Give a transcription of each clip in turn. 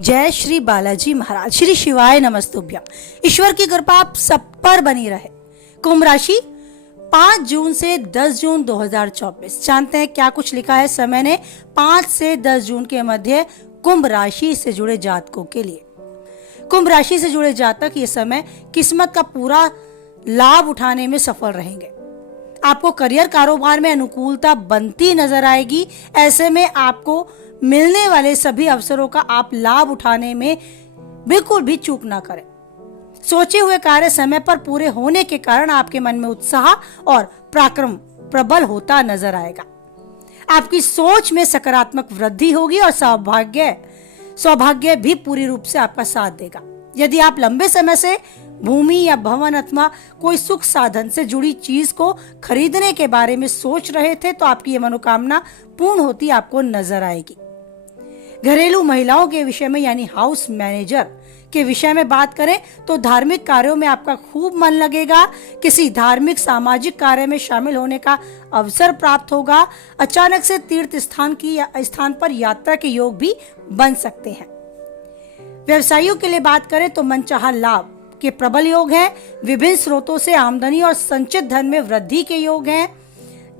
जय श्री बालाजी महाराज, श्री शिवाय नमस्तुभ्यम। ईश्वर की कृपा आप सब पर बनी रहे। कुंभ राशि 5 जून से 10 जून 2024। जानते हैं क्या कुछ लिखा है समय ने 5 से 10 जून के मध्य कुंभ राशि से जुड़े जातकों के लिए। कुंभ राशि से जुड़े जातक ये समय किस्मत का पूरा लाभ उठाने में सफल रहेंगे। आपको करियर कारोबार में अनुकूलता बनती नजर आएगी। ऐसे में आपको मिलने वाले सभी अवसरों का आप लाभ उठाने में बिल्कुल भी चूक ना करें। सोचे हुए कार्य समय पर पूरे होने के कारण आपके मन में उत्साह और पराक्रम प्रबल होता नजर आएगा। आपकी सोच में सकारात्मक वृद्धि होगी और सौभाग्य भी पूरी रूप से आपका साथ देगा। यदि आप लंबे समय से भूमि या भवन अथवा कोई सुख साधन से जुड़ी चीज को खरीदने के बारे में सोच रहे थे तो आपकी ये मनोकामना पूर्ण होती आपको नजर आएगी। घरेलू महिलाओं के विषय में यानी हाउस मैनेजर के विषय में बात करें तो धार्मिक कार्यों में आपका खूब मन लगेगा। किसी धार्मिक सामाजिक कार्य में शामिल होने का अवसर प्राप्त होगा। अचानक से तीर्थ स्थान पर यात्रा के योग भी बन सकते हैं। व्यवसायियों के लिए बात करें तो मनचाहा लाभ के प्रबल योग हैं। विभिन्न स्रोतों से आमदनी और संचित धन में वृद्धि के योग हैं।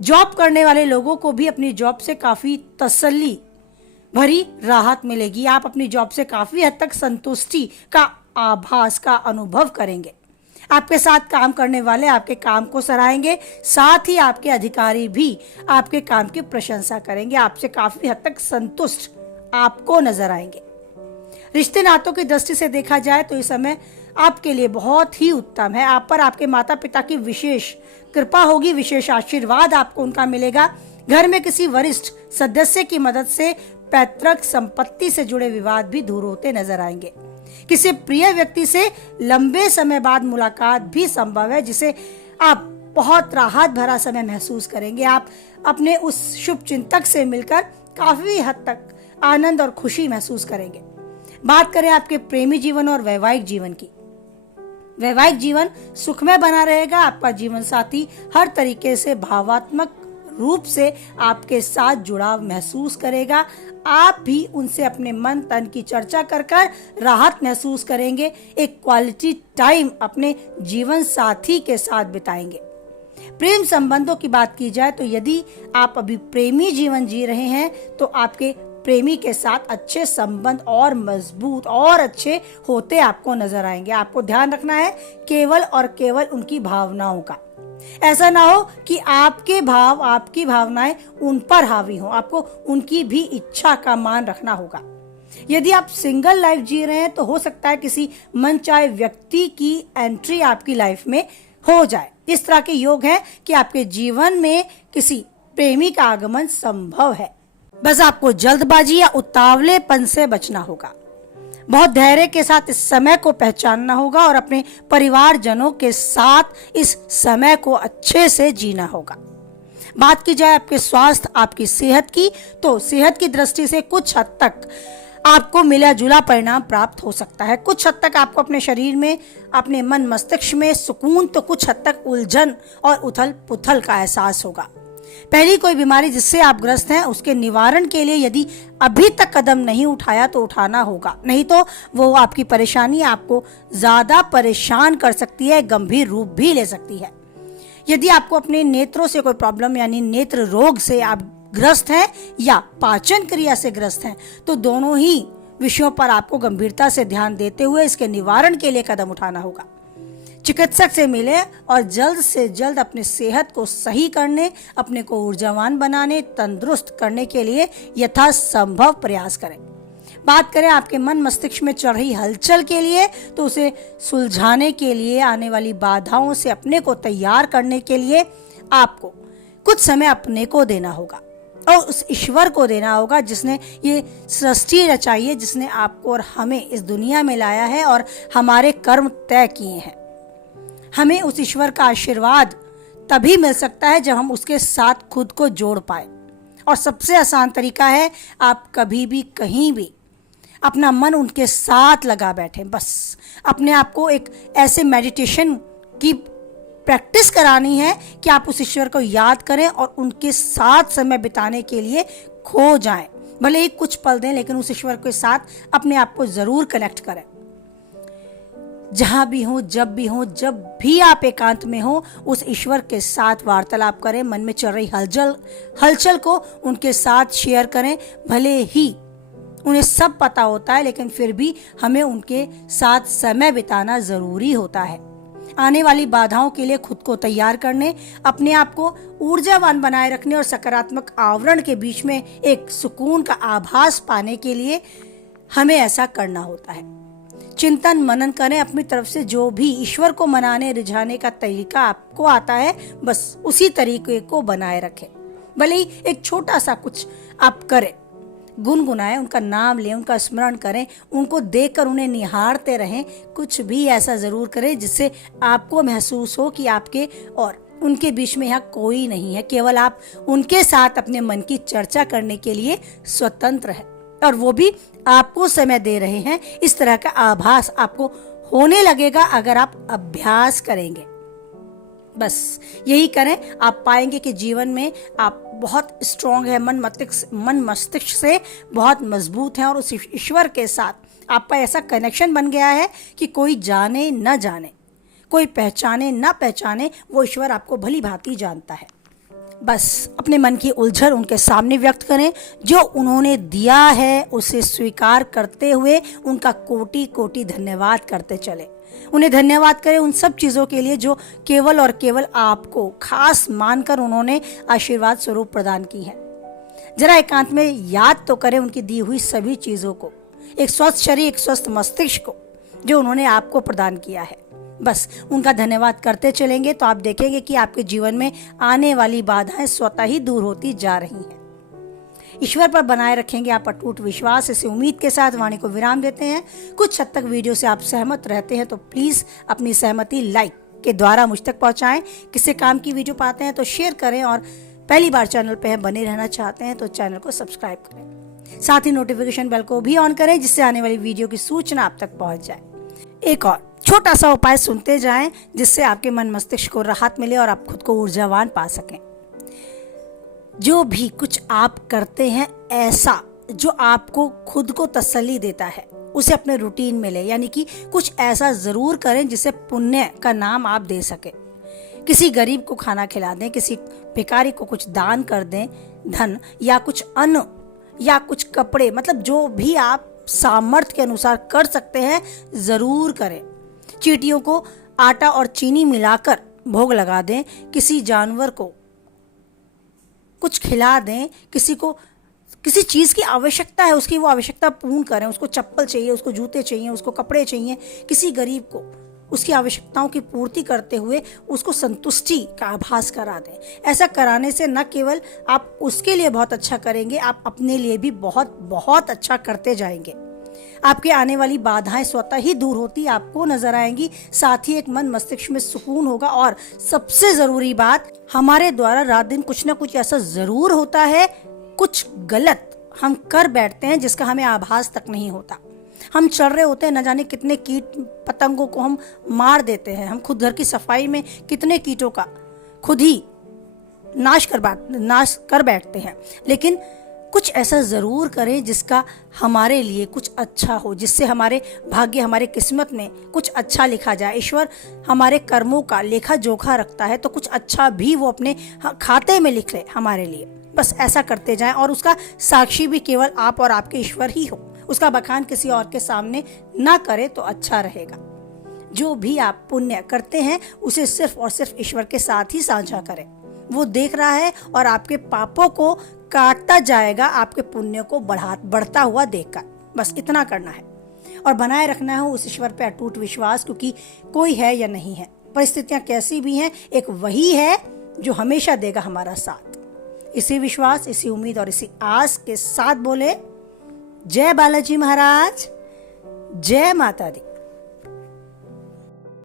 जॉब करने वाले लोगों को भी अपनी जॉब से काफी तसल्ली भरी राहत मिलेगी। आप अपनी जॉब से काफी हद तक संतुष्टि का आभास का अनुभव करेंगे। आपके साथ काम करने वाले आपके काम को सराहेंगे। साथ ही आपके अधिकारी भी आपके काम की प्रशंसा करेंगे। आपसे काफी हद तक संतुष्ट आपको नजर आएंगे। रिश्ते नातों की दृष्टि से देखा जाए तो इस समय आपके लिए बहुत ही उत्तम है। आप पर आपके माता पिता की विशेष कृपा होगी, विशेष आशीर्वाद आपको उनका मिलेगा। घर में किसी वरिष्ठ सदस्य की मदद से पैतृक संपत्ति से जुड़े विवाद भी दूर होते नजर आएंगे। किसी प्रिय व्यक्ति से लंबे समय बाद मुलाकात भी संभव है, जिसे आप बहुत राहत भरा समय महसूस करेंगे। आप अपने उस शुभ चिंतक से मिलकर काफी हद तक आनंद और खुशी महसूस करेंगे। बात करें आपके प्रेमी जीवन और वैवाहिक जीवन की। वैवाहिक जीवन सुखमय बना रहेगा। आपका जीवन साथी हर तरीके से भावात्मक रूप से आपके साथ जुड़ाव महसूस करेगा। आप भी उनसे अपने मन तन की चर्चा कर राहत महसूस करेंगे। एक क्वालिटी टाइम अपने जीवन साथी के साथ बिताएंगे। प्रेम संबंधों की बात की जाए तो यदि आप अभी प्रेमी जीवन जी रहे हैं तो आपके प्रेमी के साथ अच्छे संबंध और मजबूत और अच्छे होते आपको नजर आएंगे। आपको ध्यान रखना है केवल और केवल उनकी भावनाओं का। ऐसा ना हो कि आपके भाव आपकी भावनाएं उन पर हावी हो। आपको उनकी भी इच्छा का मान रखना होगा। यदि आप सिंगल लाइफ जी रहे हैं तो हो सकता है किसी मनचाहे व्यक्ति की एंट्री आपकी लाइफ में हो जाए। इस तरह के योग है कि आपके जीवन में किसी प्रेमी का आगमन संभव है। बस आपको जल्दबाजी या उतावलेपन से बचना होगा। बहुत धैर्य के साथ इस समय को पहचानना होगा और अपने परिवारजनों के साथ इस समय को अच्छे से जीना होगा। बात की जाए आपके स्वास्थ्य आपकी सेहत की तो सेहत की दृष्टि से कुछ हद तक आपको मिला जुला परिणाम प्राप्त हो सकता है। कुछ हद तक आपको अपने शरीर में अपने मन मस्तिष्क में सुकून तो कुछ हद तक उलझन और उथल पुथल का एहसास होगा। पहली कोई बीमारी जिससे आप ग्रस्त हैं उसके निवारण के लिए यदि अभी तक कदम नहीं उठाया तो उठाना होगा, नहीं तो वो आपकी परेशानी आपको ज्यादा परेशान कर सकती है, गंभीर रूप भी ले सकती है। यदि आपको अपने नेत्रों से कोई प्रॉब्लम यानी नेत्र रोग से आप ग्रस्त हैं या पाचन क्रिया से ग्रस्त हैं तो दोनों ही विषयों पर आपको गंभीरता से ध्यान देते हुए इसके निवारण के लिए कदम उठाना होगा। चिकित्सक से मिले और जल्द से जल्द अपनी सेहत को सही करने, अपने को ऊर्जावान बनाने, तंदुरुस्त करने के लिए यथासंभव प्रयास करें। बात करें आपके मन मस्तिष्क में चल रही हलचल के लिए तो उसे सुलझाने के लिए, आने वाली बाधाओं से अपने को तैयार करने के लिए आपको कुछ समय अपने को देना होगा और उस ईश्वर को देना होगा जिसने ये सृष्टि रचाई है, जिसने आपको और हमें इस दुनिया में लाया है और हमारे कर्म तय किए हैं। हमें उस ईश्वर का आशीर्वाद तभी मिल सकता है जब हम उसके साथ खुद को जोड़ पाए। और सबसे आसान तरीका है आप कभी भी कहीं भी अपना मन उनके साथ लगा बैठें। बस अपने आप को एक ऐसे मेडिटेशन की प्रैक्टिस करानी है कि आप उस ईश्वर को याद करें और उनके साथ समय बिताने के लिए खो जाएं। भले ही कुछ पल दें, लेकिन उस ईश्वर के साथ अपने आप को जरूर कनेक्ट करें। जहां भी हो, जब भी आप एकांत में हो, उस ईश्वर के साथ वार्तालाप करें। मन में चल रही हलचल को उनके साथ शेयर करें। भले ही उन्हें सब पता होता है, लेकिन फिर भी हमें उनके साथ समय बिताना जरूरी होता है। आने वाली बाधाओं के लिए खुद को तैयार करने, अपने आप को ऊर्जावान बनाए रखने और सकारात्मक आवरण के बीच में एक सुकून का आभास पाने के लिए हमें ऐसा करना होता है। चिंतन मनन करें। अपनी तरफ से जो भी ईश्वर को मनाने रिझाने का तरीका आपको आता है, बस उसी तरीके को बनाए रखें। भले ही एक छोटा सा कुछ आप करें, गुनगुनाएं, उनका नाम लें, उनका स्मरण करें, उनको देखकर उन्हें निहारते रहें। कुछ भी ऐसा जरूर करें जिससे आपको महसूस हो कि आपके और उनके बीच में यहाँ कोई नहीं है, केवल आप उनके साथ अपने मन की चर्चा करने के लिए स्वतंत्र है और वो भी आपको समय दे रहे हैं। इस तरह का आभास आपको होने लगेगा अगर आप अभ्यास करेंगे। बस यही करें, आप पाएंगे कि जीवन में आप बहुत स्ट्रांग है, मन मस्तिष्क से बहुत मजबूत है और उस ईश्वर के साथ आपका ऐसा कनेक्शन बन गया है कि कोई जाने न जाने, कोई पहचाने न पहचाने, वो ईश्वर आपको भली भांति जानता है। बस अपने मन की उलझन उनके सामने व्यक्त करें। जो उन्होंने दिया है उसे स्वीकार करते हुए उनका कोटि कोटि धन्यवाद करते चले। उन्हें धन्यवाद करें उन सब चीज़ों के लिए जो केवल और केवल आपको खास मानकर उन्होंने आशीर्वाद स्वरूप प्रदान की है। जरा एकांत में याद तो करें उनकी दी हुई सभी चीज़ों को, एक स्वस्थ शरीर, एक स्वस्थ मस्तिष्क को जो उन्होंने आपको प्रदान किया है। बस उनका धन्यवाद करते चलेंगे तो आप देखेंगे कि आपके जीवन में आने वाली बाधाएं स्वतः ही दूर होती जा रही हैं। ईश्वर पर बनाए रखेंगे आप अटूट विश्वास। इसे उम्मीद के साथ वाणी को विराम देते हैं। कुछ हद तक वीडियो से आप सहमत रहते हैं तो प्लीज अपनी सहमति लाइक के द्वारा मुझ तक पहुंचाएं। किसी काम की वीडियो पाते हैं तो शेयर करें और पहली बार चैनल पे बने रहना चाहते हैं तो चैनल को सब्सक्राइब करें। साथ ही नोटिफिकेशन बेल को भी ऑन करें जिससे आने वाली वीडियो की सूचना आप तक पहुंच जाए। एक और छोटा सा उपाय सुनते जाएं जिससे आपके मन मस्तिष्क को राहत मिले और आप खुद को ऊर्जावान पा सकें। जो भी कुछ आप करते हैं ऐसा जो आपको खुद को तसल्ली देता है उसे अपने रूटीन में ले, यानी कि कुछ ऐसा जरूर करें जिसे पुण्य का नाम आप दे सके। किसी गरीब को खाना खिला दें, किसी भिखारी को कुछ दान कर दें, धन या कुछ अन्न या कुछ कपड़े, मतलब जो भी आप सामर्थ्य के अनुसार कर सकते हैं जरूर करें। चींटियों को आटा और चीनी मिलाकर भोग लगा दें, किसी जानवर को कुछ खिला दें, किसी को किसी चीज़ की आवश्यकता है उसकी वो आवश्यकता पूर्ण करें। उसको चप्पल चाहिए, उसको जूते चाहिए, उसको कपड़े चाहिए, किसी गरीब को उसकी आवश्यकताओं की पूर्ति करते हुए उसको संतुष्टि का आभास करा दें। ऐसा कराने से न केवल आप उसके लिए बहुत अच्छा करेंगे, आप अपने लिए भी बहुत बहुत अच्छा करते जाएंगे। आपके आने वाली बाधाएं स्वतः ही दूर होती आपको नजर आएंगी। साथ ही एक मन मस्तिष्क में सुकून होगा और सबसे जरूरी बात, हमारे द्वारा रात दिन कुछ ना कुछ ऐसा जरूर होता है, कुछ गलत हम कर बैठते हैं जिसका हमें आभास तक नहीं होता। हम चल रहे होते हैं, न जाने कितने कीट पतंगों को हम मार देते हैं। हम खुद घर की सफाई में कितने कीटों का खुद ही नाश कर बैठते हैं। लेकिन कुछ ऐसा जरूर करें जिसका हमारे लिए कुछ अच्छा हो, जिससे हमारे भाग्य, हमारे किस्मत में कुछ अच्छा लिखा जाए। ईश्वर हमारे कर्मों का लेखा जोखा रखता है तो कुछ अच्छा भी वो अपने खाते में लिख ले हमारे लिए। बस ऐसा करते जाएं और उसका साक्षी भी केवल आप और आपके ईश्वर ही हो। उसका बखान किसी और के सामने ना करें तो अच्छा रहेगा। जो भी आप पुण्य करते हैं उसे सिर्फ और सिर्फ ईश्वर के साथ ही साझा करें। वो देख रहा है और आपके पापों को काटता जाएगा, आपके पुण्य को बढ़ता हुआ देखकर। बस इतना करना है और बनाए रखना है उस ईश्वर पे अटूट विश्वास, क्योंकि कोई है या नहीं है, परिस्थितियां कैसी भी हैं, एक वही है जो हमेशा देगा हमारा साथ। इसी विश्वास, इसी उम्मीद और इसी आस के साथ बोले जय बालाजी महाराज, जय माता दी।